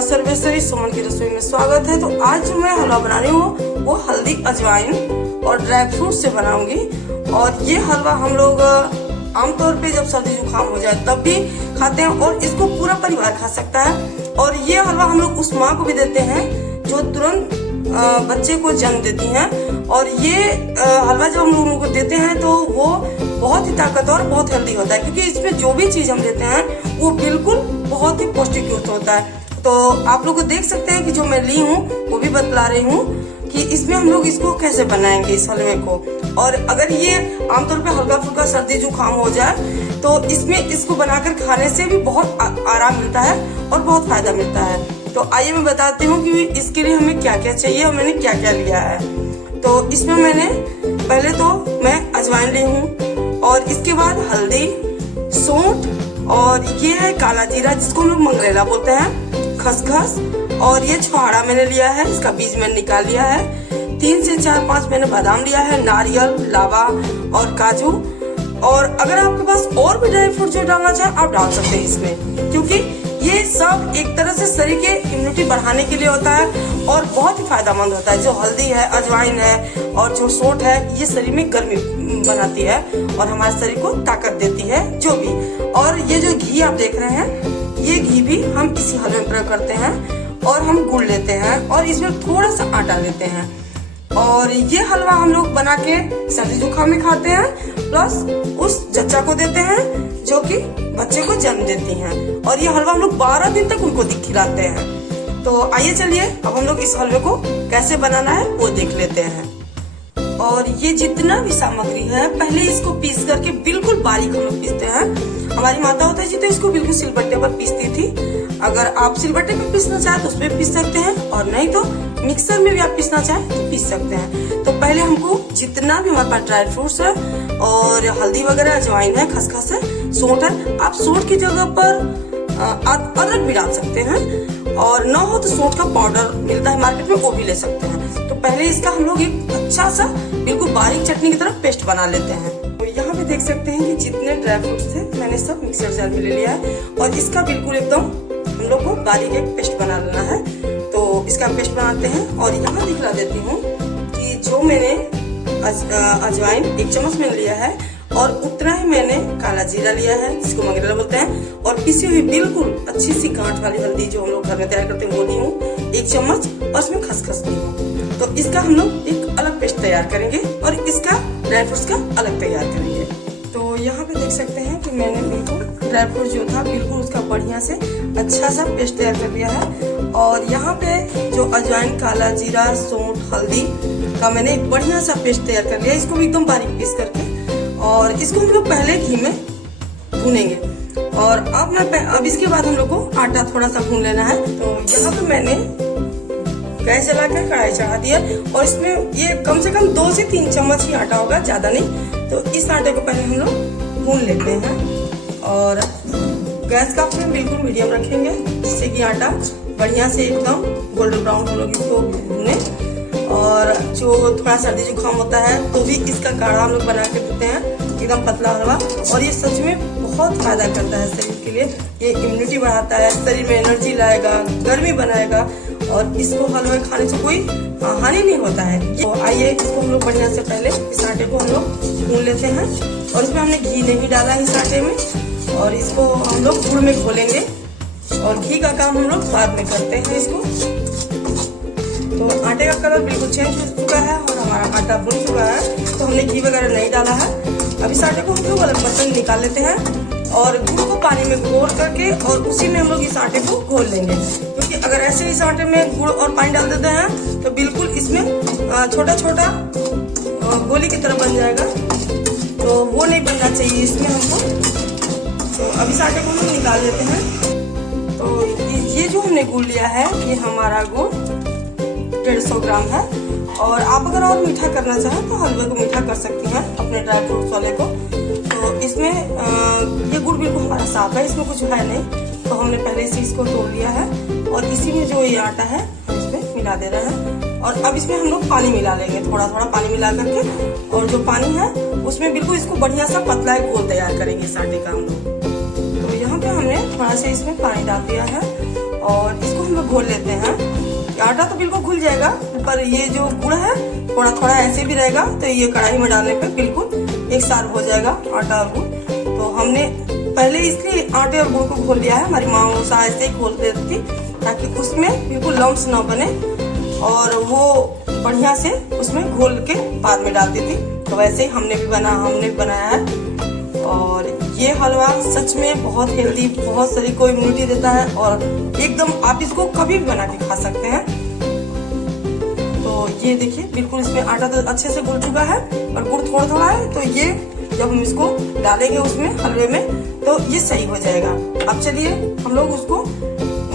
नमस्कार सर्वेश्वरी, सुमन की रसोई में स्वागत है। तो आज जो मैं हलवा बना रही हूँ वो हल्दी, अजवाइन और ड्राई फ्रूट से बनाऊंगी। और ये हलवा हम लोग आमतौर पे जब सर्दी जुकाम हो जाए तब भी खाते हैं और इसको पूरा परिवार खा सकता है। और ये हलवा हम लोग उस माँ को भी देते हैं जो तुरंत बच्चे को जन्म देती हैं। और ये हलवा जब हम लोगों को देते हैं तो वो बहुत ही ताकतवर, बहुत हेल्दी होता है, क्योंकि इसमें जो भी चीज हम देते हैं वो बिल्कुल बहुत ही पौष्टिक युक्त होता है। तो आप लोग देख सकते हैं कि जो मैं ली हूँ वो भी बतला रही हूँ कि इसमें हम लोग इसको कैसे बनाएंगे इस हलवे को। और अगर ये आमतौर पे हल्का फुल्का सर्दी जुकाम हो जाए तो इसमें इसको बनाकर खाने से भी बहुत आराम मिलता है और बहुत फायदा मिलता है। तो आइए मैं बताती हूँ कि इसके लिए हमें क्या क्या चाहिए और मैंने क्या क्या लिया है। तो इसमें मैंने पहले तो मैं अजवाइन ली हूँ और इसके बाद हल्दी, सौंठ और ये है काला जीरा जिसको हम लोग मंगरेला बोलते हैं, खसखस और ये छुहारा मैंने लिया है, इसका बीज मैंने निकाल लिया है। 3 से 4-5 मैंने बादाम लिया है, नारियल, लावा और काजू। और अगर आपके पास और भी ड्राई फ्रूट जो डालना चाहे आप डाल सकते हैं इसमें, क्योंकि ये सब एक तरह से शरीर के इम्यूनिटी बढ़ाने के लिए होता है और बहुत ही फायदेमंद होता है। जो हल्दी है, अजवाइन है और जो सौंठ है, ये शरीर में गर्मी बनाती है और हमारे शरीर को ताकत देती है जो भी। और ये जो घी आप देख रहे हैं, ये घी भी हम इसी हलवे में प्रयोग करते हैं। और हम गुड़ लेते हैं और इसमें थोड़ा सा आटा लेते हैं। और ये हलवा हम लोग बना के सर्दी जुकाम में खाते हैं, प्लस उस जच्चा को देते हैं जो कि बच्चे को जन्म देती हैं। और ये हलवा हम लोग 12 दिन तक उनको खिलाते हैं। तो आइए चलिए अब हम लोग इस हलवे को कैसे बनाना है वो देख लेते हैं। और ये जितना भी सामग्री है पहले इसको पीस करके बिल्कुल बारीक हम लोग पीसते हैं। हमारी माता होता जी तो इसको बिल्कुल सिलबट्टे पर पीसती थी। अगर आप सिलबट्टे पे पीसना चाहे तो उसमें पीस सकते हैं और नहीं तो मिक्सर में भी आप पीसना चाहे तो पीस सकते हैं। तो पहले हमको जितना भी हमारे पास ड्राई फ्रूट्स है और हल्दी वगैरह, अजवाइन है, खसखस है, सौंठ है, आप सौंठ की जगह पर अदरक भी डाल सकते हैं और न हो तो सौंठ का पाउडर मिलता है मार्केट में, वो भी ले सकते हैं। तो पहले इसका हम लोग एक अच्छा सा बिल्कुल बारीक चटनी की तरह पेस्ट बना लेते हैं। तो यहाँ पे देख सकते हैं कि जितने ड्राई फ्रूट्स थे मैंने सब मिक्सर जार में ले लिया है और इसका बिल्कुल एकदम हम लोग को बारीक एक पेस्ट बना लेना है। तो इसका पेस्ट बनाते हैं और यहाँ दिखला देती हूँ कि जो मैंने अजवाइन 1 चम्मच मैंने लिया है और उतना ही मैंने काला जीरा लिया है जिसको मंगरेला बोलते हैं, और पिसी हुई बिल्कुल अच्छी सी गांठ वाली हल्दी जो हम लोग घर में तैयार करते हैं वो ली हूँ 1 चम्मच और इसमें खसखस ली हूँ। तो इसका हम लोग एक अलग पेस्ट तैयार करेंगे और इसका ड्राई फ्रूट्स का अलग तैयार करेंगे। तो यहाँ पे देख सकते हैं कि मैंने बिल्कुल ड्राई फ्रूट जो था बिल्कुल उसका बढ़िया से अच्छा सा पेस्ट तैयार कर लिया है। और यहाँ पे जो अजवाइन, काला जीरा, सौंठ, हल्दी का मैंने बढ़िया सा पेस्ट तैयार कर लिया, इसको भी एकदम बारीक पीस करके। और इसको हम लोग पहले घी में भूनेंगे और अब इसके बाद हम लोग को आटा थोड़ा सा भून लेना है। तो यहाँ पे मैंने गैस जला कर कढ़ाई चढ़ा दिया और इसमें ये कम से कम 2 से 3 चम्मच ही आटा होगा, ज्यादा नहीं। तो इस आटे को पहले हम लोग भून लेते हैं और गैस का फ्लेम बिल्कुल मीडियम रखेंगे जिससे कि आटा बढ़िया से एकदम गोल्डन ब्राउन हम लोग इसको भूने। और जो थोड़ा सर्दी जुकाम होता है तो भी इसका काढ़ा हम लोग बना के देते हैं, एकदम पतला हलवा। और ये सच में बहुत फायदा करता है शरीर के लिए, ये इम्यूनिटी बढ़ाता है, शरीर में एनर्जी लाएगा, गर्मी बनाएगा और इसको हलवा खाने से कोई हानि नहीं होता है। तो आइए इसको हम लोग बढ़िया से पहले इस आटे को हम लोग भून लेते हैं। और इसमें हमने घी नहीं डाला इस आटे में और इसको हम लोग गुड़ में घोलेंगे और घी का काम हम लोग बाद में करते हैं इसको। तो आटे का कलर बिल्कुल चेंज हो चुका है और हमारा आटा भून चुका है, तो हमने घी वगैरह नहीं डाला है। अब इस आटे को हम लोग अलग बर्तन निकाल लेते हैं और गुड़ को पानी में घोल करके और उसी में हम लोग इस आटे को घोल लेंगे, क्योंकि अगर ऐसे इस आटे में गुड़ और पानी डाल देते हैं तो बिल्कुल इसमें छोटा छोटा गोली की तरह बन जाएगा, तो वो नहीं बनना चाहिए इसमें हमको। तो अब इस आटे को हम निकाल लेते हैं। तो ये जो हमने गुड़ लिया है ये हमारा गुड़ 150 ग्राम है। और आप अगर और मीठा करना चाहें तो हलवे को मीठा कर सकती हैं अपने ड्राई फ्रूट्स वाले को। तो इसमें ये गुड़ बिल्कुल हमारा साफ है, इसमें कुछ है नहीं। तो हमने पहले से इसको तोड़ लिया है और इसी में जो ये आटा है हम इसमें मिला दे रहे हैं। और अब इसमें हम लोग पानी मिला लेंगे, थोड़ा थोड़ा पानी मिला करके। और जो पानी है उसमें बिल्कुल इसको बढ़िया सा पतला एक घोल तैयार करेंगे इस आटे का हम लोग। तो यहाँ पे हमने थोड़ा सा इसमें पानी डाल दिया है और इसको हम लोग घोल लेते हैं। आटा तो बिल्कुल घुल जाएगा, पर ये जो गुड़ है थोड़ा थोड़ा ऐसे भी रहेगा, तो ये कढ़ाई में डालने पे बिल्कुल एक साथ हो जाएगा आटा और गुड़। तो हमने पहले इसलिए आटे और गुड़ को घोल लिया है। हमारी माँ उसा ऐसे ही घोल देती थी ताकि उसमें बिल्कुल लम्स ना बने और वो बढ़िया से उसमें घोल के बाद में डालती थी। तो वैसे ही हमने भी बनाया है। और ये हलवा सच में बहुत हेल्दी, बहुत शरीर को इम्यूनिटी देता है और एकदम आप इसको कभी भी बना के खा सकते हैं। तो ये देखिए बिल्कुल इसमें आटा तो अच्छे से घुल चुका है और गुड़ थोड़ा थोड़ा है। तो ये जब हम इसको डालेंगे उसमें हलवे में तो ये सही हो जाएगा। अब चलिए हम लोग उसको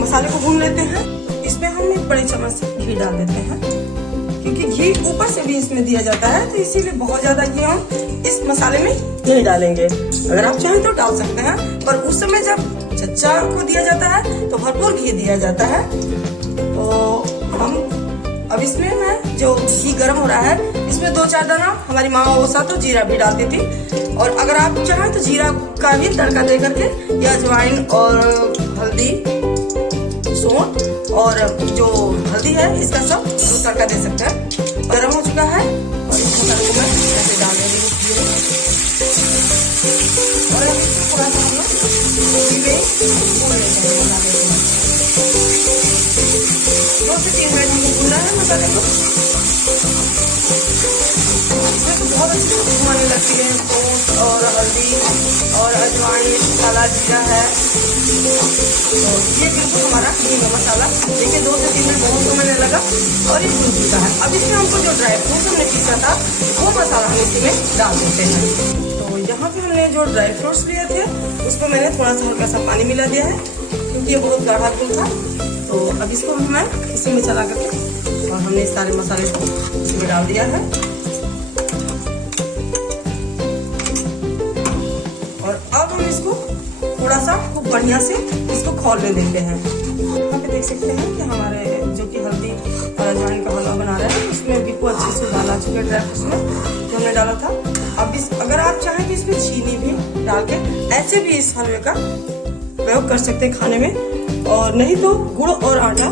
मसाले को भून लेते हैं। इसमें हम एक बड़े चम्मच से घी डाल देते हैं, क्योंकि घी ऊपर से भी इसमें दिया जाता है, तो इसीलिए बहुत ज्यादा घी हम इस मसाले में नहीं डालेंगे। अगर आप चाहें तो डाल सकते हैं, पर उस समय जब चच्चा को दिया जाता है तो भरपूर घी दिया जाता है। तो हम अब इसमें मैं जो घी गर्म हो रहा है इसमें 2-4 दाना हमारी माँ वो साथ तो जीरा भी डालती थी। और अगर आप चाहें तो जीरा का भी तड़का दे करके या अजवाइन और हल्दी, सौंठ और जो हल्दी है इसका सब तड़का दे सकते हैं। गर्म हो चुका है और इस मसाले को मैं ऐसे डाल दे रही हूँ और अब इसको थोड़ा सा हम लोग घी में भून लेते हैं। 2 से 3 मिनट हमको भूनना है मसाले को। इसमें तो बहुत अच्छी खुशबू आने लगती है, सौंठ और हल्दी और अजवाइन, काला जीरा है। तो ये बिल्कुल हमारा घी का मसाला देखिए 2 से 3 मिनट बहुत समय लगा और ये भून चुका है। अब इसमें हमको जो ड्राई फ्रूट हमने पीसा था वो मसाला हम इसी में डाल देते हैं। तो यहाँ पे हमने जो ड्राई फ्रूट्स लिए थे उसको मैंने थोड़ा सा हल्का सा पानी मिला दिया है, क्योंकि ये बहुत गाढ़ा दूध था। तो अब इसको मैं इसी में चला करके और हमने सारे मसाले को इसमें डाल दिया है। और अब हम इसको थोड़ा सा खूब बढ़िया से इसको खौलने देते हैं। यहाँ पे देख सकते हैं कि हमारे जो कि हल्दी और अजवाइन का हलवा बना रहे हैं उसमें बिल्कुल अच्छे से डाला चुके ड्राई फ्रूट्स में जो हमने डाला था। अब अगर आप चाहें तो इसमें चीनी भी डाल के ऐसे भी इस हलवे का प्रयोग कर सकते हैं खाने में, और नहीं तो गुड़ और आटा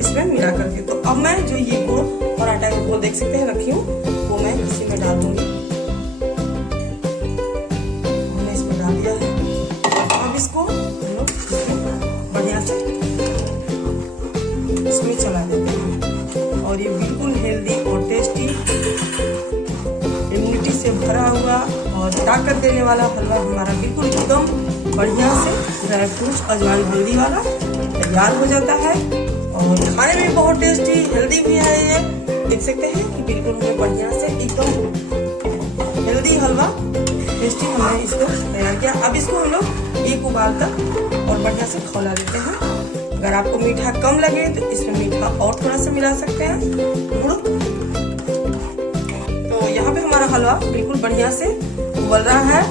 इसमें मिला करके। तो अब मैं जो ये गुड़ और आटा का घोल देख सकते हैं रखी हूँ वो मैं इसी में डाल दूंगी। हमने इसमें डाल दिया है। अब इसको हम लोग बढ़िया से इसमें चला देते हैं और ये बिल्कुल हेल्दी और टेस्टी, इम्यूनिटी से भरा हुआ और ताकत देने वाला हलवा हमारा बिल्कुल एकदम बढ़िया से ड्राई फ्रूट्स, अजवाइन, हल्दी वाला तैयार हो जाता है। और खाने में बहुत टेस्टी, हेल्दी भी है। ये देख सकते हैं कि बिल्कुल हमें बढ़िया से एकदम हेल्दी हलवा टेस्टी हमने इसको तैयार किया। अब इसको हम लोग एक उबाल तक और बढ़िया से खौला देते हैं। अगर आपको मीठा कम लगे तो इसमें मीठा और थोड़ा सा मिला सकते हैं गुड़। तो यहाँ पे हमारा हलवा बिल्कुल बढ़िया से उबल रहा है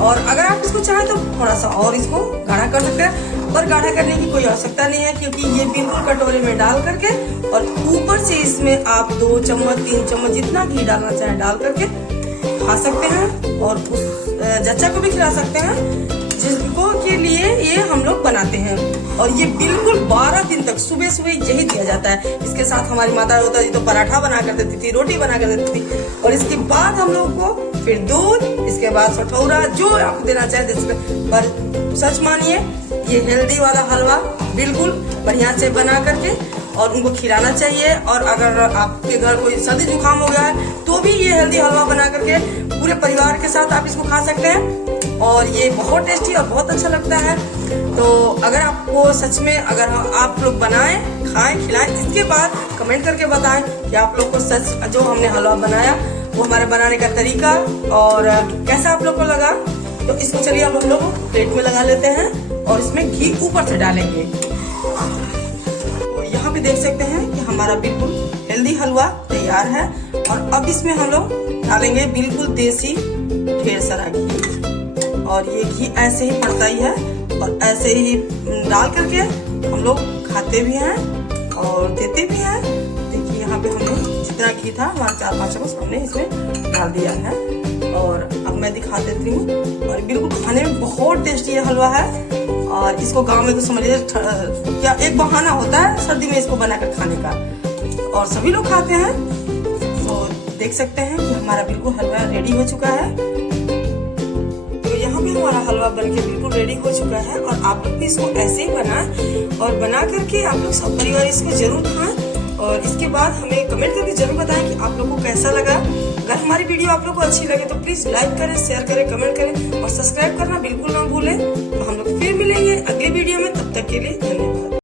और अगर आप इसको चाहें तो थोड़ा सा और इसको गाढ़ा कर सकते हैं, पर गाढ़ा करने की कोई आवश्यकता नहीं है, क्योंकि ये बिल्कुल कटोरे में डाल करके और ऊपर से इसमें आप 2 चम्मच 3 चम्मच जितना घी डालना चाहे डाल करके खा सकते हैं और उस जच्चा को भी खिला सकते हैं जिसको के लिए ये हम लोग बनाते हैं। और ये बिल्कुल 12 दिन तक सुबह सुबह यही दिया जाता है। इसके साथ हमारी माता जी तो पराठा बना कर देती थी, रोटी बना कर देती थी, और इसके बाद हम लोग को फिर दूध, इसके बाद सठौरा, जो आप देना चाहे। पर सच मानिए ये हेल्दी वाला हलवा बिल्कुल बढ़िया से बना करके और उनको खिलाना चाहिए। और अगर आपके घर कोई सर्दी जुकाम हो गया है तो भी ये हेल्दी हलवा बना करके पूरे परिवार के साथ आप इसको खा सकते हैं और ये बहुत टेस्टी और बहुत अच्छा लगता है। तो अगर आपको सच में अगर आप लोग बनाएं, खाएं, खिलाएं, इसके बाद कमेंट करके बताएं कि आप लोग को सच जो हमने हलवा बनाया वो हमारे बनाने का तरीका और कैसा आप लोग को लगा। तो इसको चलिए अब हम लोग प्लेट में लगा लेते हैं और इसमें घी ऊपर से डालेंगे। तो यहाँ पे देख सकते हैं कि हमारा बिल्कुल हेल्दी हलवा तैयार है। और अब इसमें हम लोग डालेंगे बिल्कुल देसी ढेर सारा घी, और ये घी ऐसे ही पड़ता ही है और ऐसे ही डाल करके हम लोग खाते भी हैं और देते भी हैं। देखिए यहाँ पे हमने जितना घी था हमारा 4-5 चम्मच हमने इसमें डाल दिया है। और अब मैं दिखा देती हूँ। और बिल्कुल खाने में बहुत टेस्टी ये हलवा है और इसको गांव में तो समझिए या एक बहाना होता है सर्दी में इसको बनाकर खाने का, और सभी लोग खाते हैं। तो देख सकते हैं कि हमारा बिल्कुल हलवा रेडी हो चुका है। तो यहाँ भी हमारा हलवा बनके बिल्कुल रेडी हो चुका है, और आप लोग भी इसको ऐसे ही बनाएं और बना करके आप लोग सब परिवार इसको जरूर खाएं। और इसके बाद हमें कमेंट करके जरूर बताएं कि आप लोग को कैसा लगा। अगर हमारी वीडियो आप लोग को अच्छी लगे तो प्लीज लाइक करें, शेयर करें, कमेंट करें और सब्सक्राइब करना बिल्कुल ना भूलें। तो हम लोग फिर मिलेंगे अगली वीडियो में, तब तक के लिए धन्यवाद।